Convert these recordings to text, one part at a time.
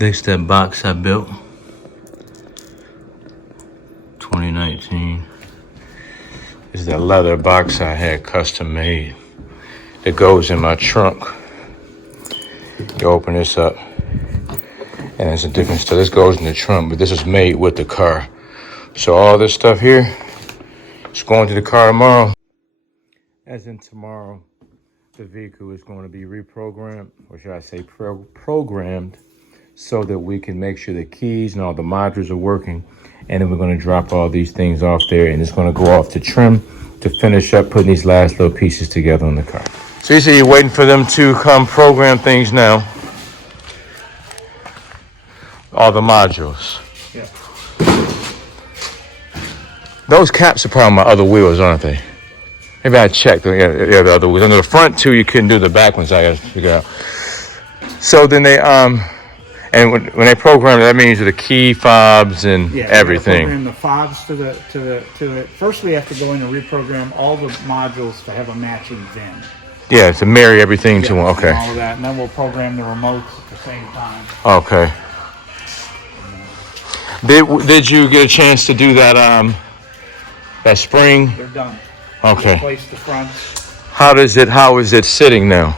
Next, that box I built, 2019. This is that leather box I had custom made that goes in my trunk. You open this up, and it's a different stuff. This goes in the trunk, but this is made with the car. So all this stuff here is going to the car tomorrow. As in tomorrow, the vehicle is going to be reprogrammed, or should I say programmed, so that we can make sure the keys and all the modules are working. And then we're going to drop all these things off there, and it's going to go off to trim to finish up putting these last little pieces together on the car. So you see you're waiting for them to come program things now. All the modules. Yeah. Those caps are probably my other wheels, aren't they? Maybe I checked the other wheels. Under the front two, you couldn't do the back ones. I got to figure out. So then they and when they program it, that means the key fobs and everything. Program the fobs to the. First, we have to go in and reprogram all the modules to have a matching VIN. Yeah, to marry everything to one. Okay. All of that, and then we'll program the remotes at the same time. Okay. Did you get a chance to do that that spring? They're done. Okay. Replace the fronts. How is it sitting now?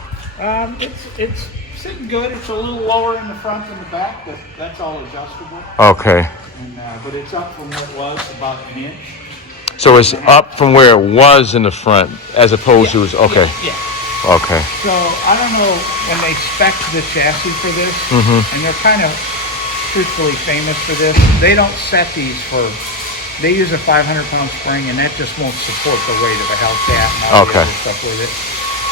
It's sitting good. It's a little lower in the front than the back, but that's all adjustable. Okay. And, but it's up from where it was, about an inch. So it's up from where it was in the front, as opposed to okay. Yeah. Okay. So I don't know when they spec the chassis for this, and they're kind of truthfully famous for this. They don't set these for. They use a 500-pound spring, and that just won't support the weight of a Hellcat and all the other stuff with it.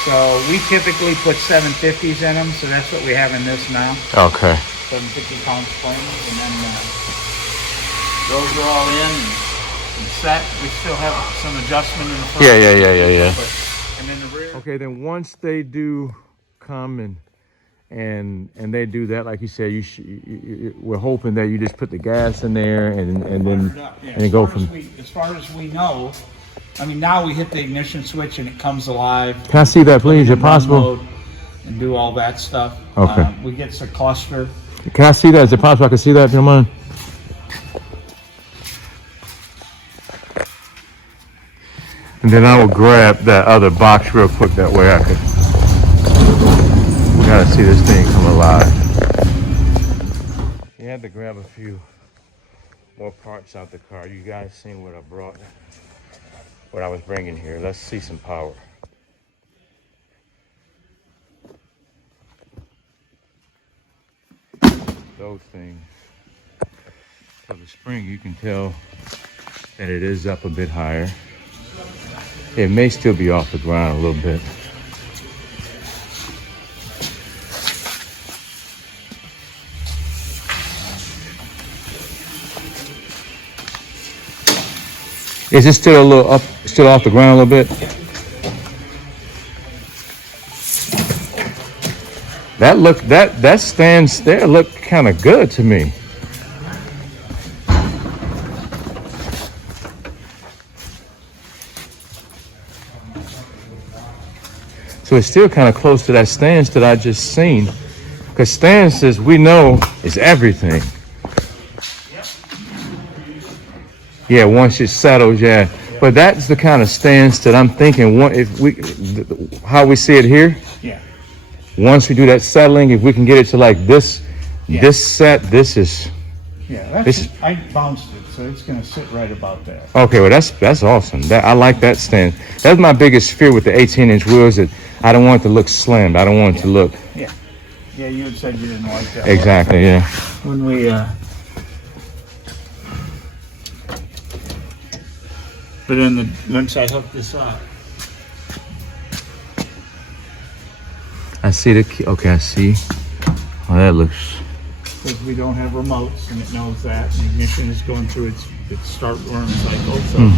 So we typically put 750s in them, so that's what we have in this now. Okay. 750-pound springs, and then those are all in and set. We still have some adjustment in the front. Yeah. And then the rear. Okay, then once they do come and they do that, like you said, we're hoping that you just put the gas in there and then go from. As far as we know, I mean, now we hit the ignition switch and it comes alive. Can I see that, please, if possible? And do all that stuff. Okay. We get the cluster. Can I see that? Is it possible I can see that, if you don't mind? And then I will grab that other box real quick. That way I could. We gotta see this thing come alive. You had to grab a few more parts out the car. You guys seen what I brought, what I was bringing here. Let's see some power. Those things. So the spring, you can tell that it is up a bit higher. It may still be off the ground a little bit. Is it still a little up, still off the ground a little bit? That stands there look kind of good to me. So it's still kind of close to that stance that I just seen. Because stances, we know, is everything. Yeah, once it settles, yeah. But that's the kind of stance that I'm thinking, how we see it here. Yeah. Once we do that settling, if we can get it to like this, this set, this is. Yeah, I bounced it, so it's going to sit right about there. Okay, well that's awesome. I like that stance. That's my biggest fear with the 18-inch wheels, that I don't want it to look slammed. I don't want it to look. Yeah. Yeah, you had said you didn't like that. Exactly, yeah. When we but then once I hook this up. I see the key. Okay, I see. Oh, that looks. Because we don't have remotes, and it knows that. The ignition is going through its start run cycle. So,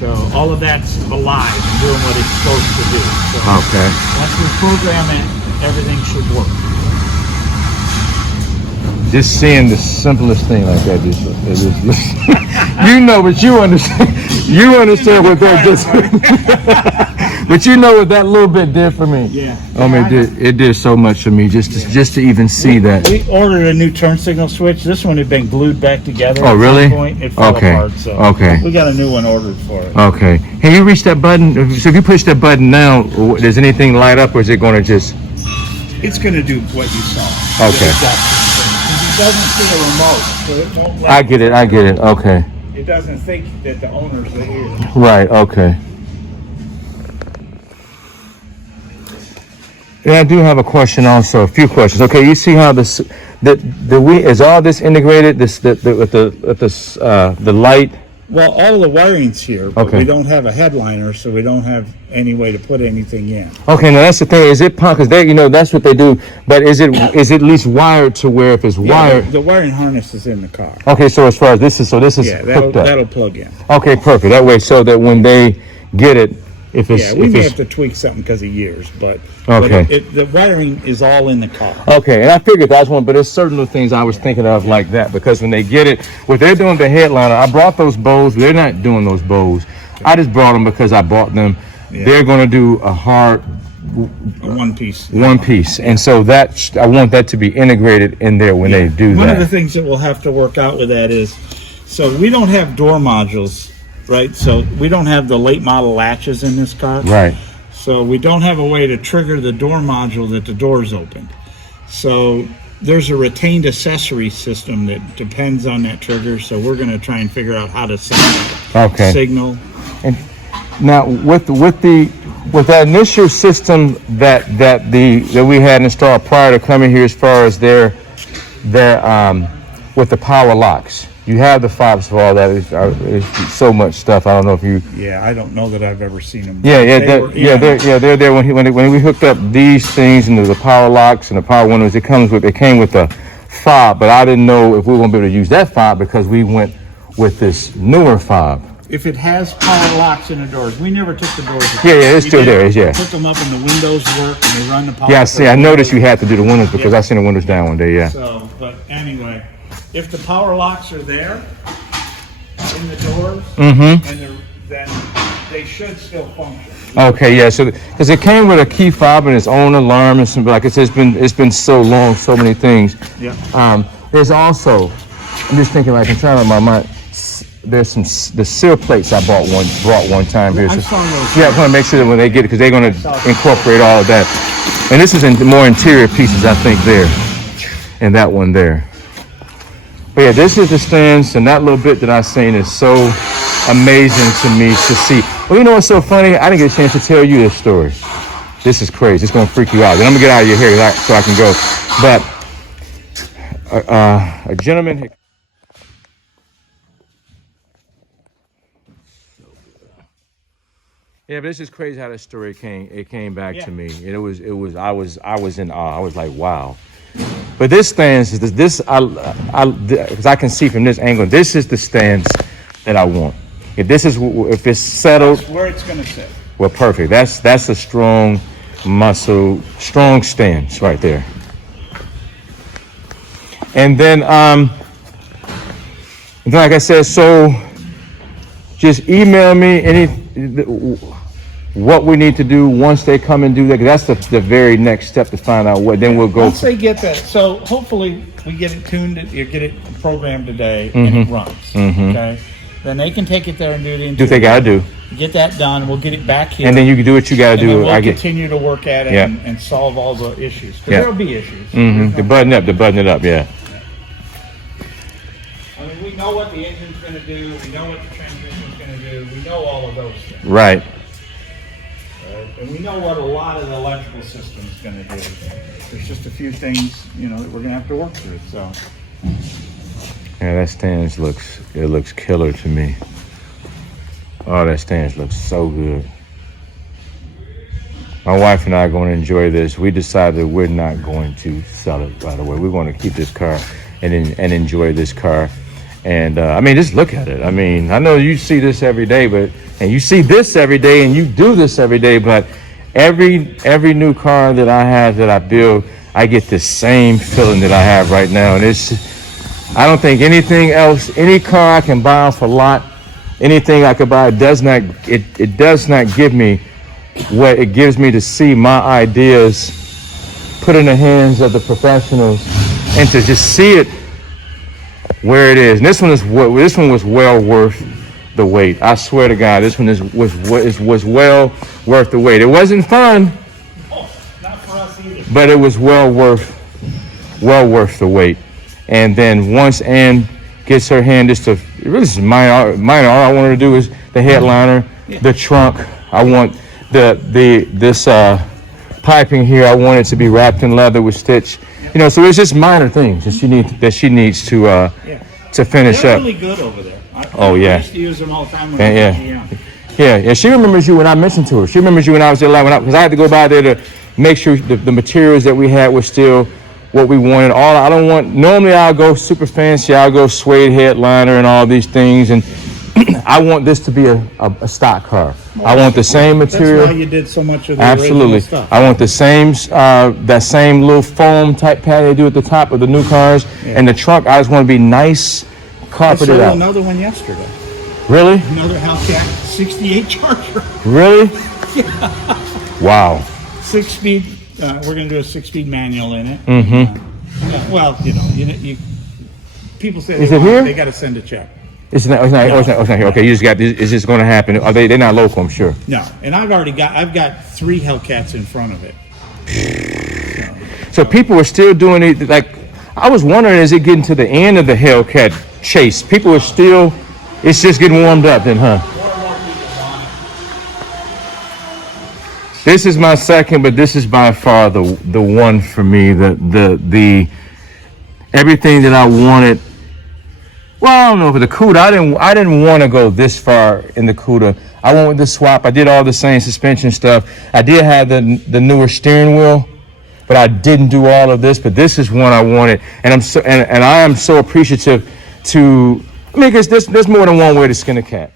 so all of that's alive and doing what it's supposed to do. So okay. Once we program it, everything should work. Just seeing the simplest thing like that, you know, but you understand. You understand what that just. But you know what that little bit did for me? Yeah. Oh man, it did so much for me just to even see that. We ordered a new turn signal switch. This one had been glued back together. Oh, really? At some point. It fell apart, so okay. we got a new one ordered for it. Okay. Hey, you reach that button? So if you push that button now, does anything light up, or is it going to just? It's going to do what you saw. Okay. It doesn't see a remote, so it won't let I get it. Okay. It doesn't think that the owners are here. Right. Okay. Yeah, I do have a question also. A few questions. Okay, you see how this is all this integrated? With the light. Well, all the wiring's here, but Okay. we don't have a headliner, so we don't have any way to put anything in. Okay, now that's the thing. Is it because they, that's what they do? But is it at least wired to where if it's wired? The wiring harness is in the car. Okay, so as far as this is hooked up. That'll plug in. Okay, perfect. That way, so that when they get it, if it's We may have to tweak something because of years, but okay. The wiring is all in the car. Okay, and I figured that's one, but there's certain little things I was thinking of like that, because when they get it, what they're doing the headliner, I brought those bows. They're not doing those bows. I just brought them because I bought them. Yeah. They're going to do a hard one piece. One piece, and so that I want that to be integrated in there when they do that. One of the things that we'll have to work out with that is, so we don't have door modules. Right, so we don't have the late model latches in this car. Right. So we don't have a way to trigger the door module that the door's open. So there's a retained accessory system that depends on that trigger. So we're going to try and figure out how to send that signal. And now with that initial system that we had installed prior to coming here, as far as their with the power locks. You have the fobs for all that. It's so much stuff. I don't know if you. Yeah, I don't know that I've ever seen them. They're there when we hooked up these things and the power locks and the power windows. It came with a fob, but I didn't know if we were going to be able to use that fob because we went with this newer fob. If it has power locks in the doors, we never took the doors apart. It's still there. Yeah. Hook them up and the windows work and they run the power. Yeah, I noticed you had to do the windows because I seen the windows down one day. Yeah. So, but anyway. If the power locks are there in the doors, then they should still function. Okay, yeah. So because it came with a key fob and its own alarm and some, like it's been so long, so many things. Yeah. There's also, I'm just thinking, like I'm trying to my mind. There's the seal plates I brought one time here. I saw those. Yeah, I want to make sure that when they get it, because they're going to incorporate all of that. And this is in more interior pieces, I think, there, and that one there. But yeah, this is the stands, and that little bit that I seen is so amazing to me to see. Well, you know what's so funny? I didn't get a chance to tell you this story. This is crazy. It's going to freak you out. Then I'm going to get out of your hair so I can go. But a gentleman... Yeah, but this is crazy how this story came back to me. I was in awe. I was like, wow. But this stands is because I can see from this angle, this is the stance that I want. If it's settled, that's where it's going to sit. Well, perfect. That's a strong stance right there. And then, like I said, so just email me what we need to do once they come and do that. That's the very next step to find out what. Then we'll go. Once they get that, so hopefully we get it tuned, you get it programmed today, and it runs. Okay, then they can take it there and do the. Do what they gotta do. Get that done. We'll get it back here, and then you can do what you gotta do. We'll continue to work at it and solve all the issues. There'll be issues. To button it up. Yeah. I mean, we know what the engine's going to do. We know what the transmission's going to do. We know all of those things. Right. And we know what a lot of the electrical system's going to do. There's just a few things, that we're going to have to work through. So. Yeah, that stance looks killer to me. Oh, that stance looks so good. My wife and I are going to enjoy this. We decided we're not going to sell it right away. We're going to keep this car and enjoy this car. And I mean, just look at it. I mean, I know you see this every day, and you see this every day, and you do this every day. But every new car that I have that I build, I get the same feeling that I have right now. And I don't think anything else, any car I can buy off a lot, anything I could buy, it does not give me what it gives me to see my ideas put in the hands of the professionals and to just see it where it is. And this one was well worth the wait. I swear to God, this one was well worth the wait. It wasn't fun, Not for us either. but it was well worth the wait. And then once Ann gets her hand, just to it really is minor. All I want her to do is the headliner, the trunk. I want this piping here. I want it to be wrapped in leather with stitch. You know, so it's just minor things that she needs to finish They're up. really good over there. Oh, yeah. I used to use them all the time when Yeah, I was young. Yeah, she remembers you when I mentioned to her. She remembers you when I was there, because I had to go by there to make sure the materials that we had were still what we wanted. Normally I'll go super fancy, I'll go suede headliner and all these things, and I want this to be a stock car. I want the same material. That's why you did so much of the Absolutely. original stuff. I want the same, that same little foam type pad they do at the top of the new cars, and the trunk, I just want to be nice, I carpeted sold out. another one yesterday. Really? Another Hellcat 68 Charger. Really? Wow. 6-speed. We're going to do a 6-speed manual in it. Well, you people say Is it here? they got to send a check. It's not here. Okay, you just got this. Is this going to happen? They're not local, I'm sure. No, and I've got 3 Hellcats in front of it. So people are still doing it. Like, I was wondering, is it getting to the end of the Hellcat chase? People are still, it's just getting warmed up then, huh? This is my second, but this is by far the one for me. The everything that I wanted. Well, I don't know, for the CUDA, I didn't want to go this far in the CUDA. I went with the swap. I did all the same suspension stuff. I did have the newer steering wheel, but I didn't do all of this. But this is one I wanted, and I am so appreciative to. I mean, because there's more than one way to skin a cat.